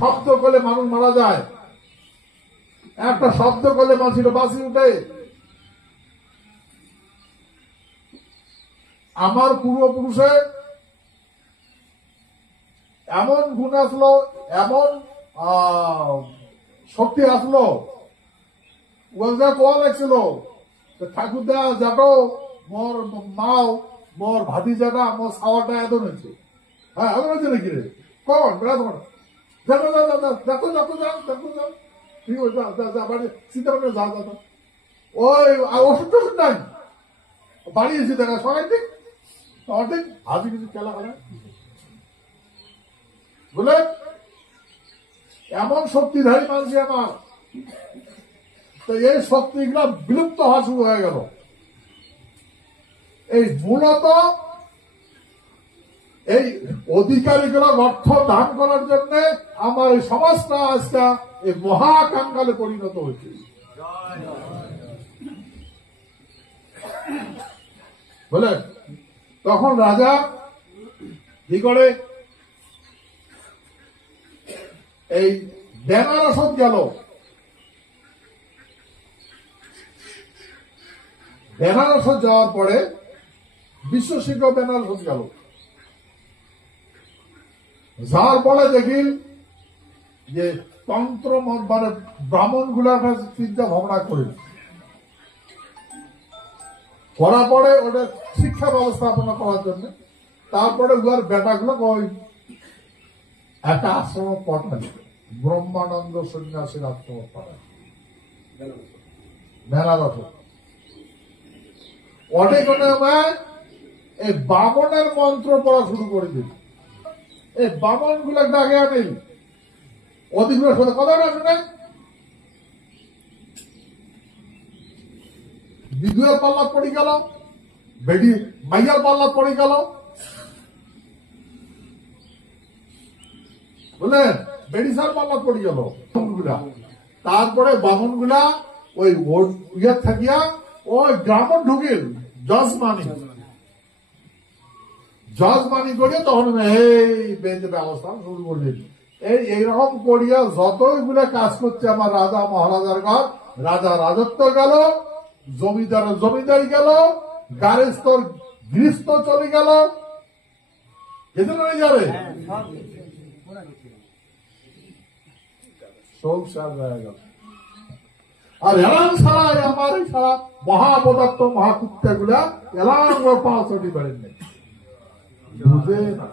শব্দ করলে মানুষ মারা যায়, একটা শব্দ করলে মানুষের বাঁচি উঠে। আমার পূর্বপুরুষে এমন গুণ আসলো, এমন শক্তি আসলো, কোয়া লাগছিল ঠাকুরদা যাটো মোর মাও মোর ভাতিজাটা মোর সাওয়াটা এত হয়েছে। হ্যাঁ এত হয়েছে নাকি রে? কখন বেড়াতে পারো দেখো দেখো দেখো যাও দেখো যাও, ঠিক আছে চিন্তা করে যাও দাদা। ওই ওষুধ টষুধ নাই, বাড়ি এসে দেখা সবাই ঠিক অর্ধেক হাজি কিছু খেলা খেলা বলে এমন শক্তিধারী মানুষ আমার। তো এই শক্তিগুলো বিলুপ্ত হওয়া শুরু হয়ে গেল। এই মূলত এই অধিকারীগুলো অর্থ দান করার জন্য আমার এই সমাজটা আজকে এই মহাকাঙ্গালে পরিণত হয়েছে। বলে তখন রাজা কি করে, এই বেনারসত গেল। বেনারসত যাওয়ার পরে বিশ্বসিংহ বেনারসত গেল। যাওয়ার পরে দেখিল যে তন্ত্র মানে ব্রাহ্মণ গুলার চিন্তা ভাবনা করে করার পরে ওটা শিক্ষা ব্যবস্থাপনা করার জন্য তারপরে উহার বেটাগুলো ওই একটা আশ্রম পাঠান, ব্রহ্মানন্দ সন্ন্যাসীর আশ্রম পাঠান বেনারস। অনেক এই বামনের মন্ত্র পড়া শুরু করে দিল। এই বামন গুলো ডাকে আনে অধিগুলোর সাথে কথা না শুনে বিধুয়ের পাল্লা পড়ে গেল, বেডি মাইয়ার পাল্লা পড়ে গেল। বুঝলেন, বেডিসার পাল্লা পড়ে গেল গুলা। তারপরে বামন গুলা ওই ইয়ে থাকিয়া ওই গ্রামন ঢুকিল জজমানি করিয়া তখন এই বেঞ্চে ব্যবস্থা শুরু করলেন। এইরকম করিয়া যতই গুলা কাজ করছে আমার রাজা মহারাজার ঘর, রাজা রাজত্ব গেল, জমিদার জমিদারি গেল, গারেস্তর গৃহস্থ চলে গেল, যাবে সংসার হয়ে গেল। আর এলাম ছাড়া আমার এই সারা মহাপদার্থ মহাকুত্তা গুলা এলাম পাঁচ বেড়েন বুঝে না।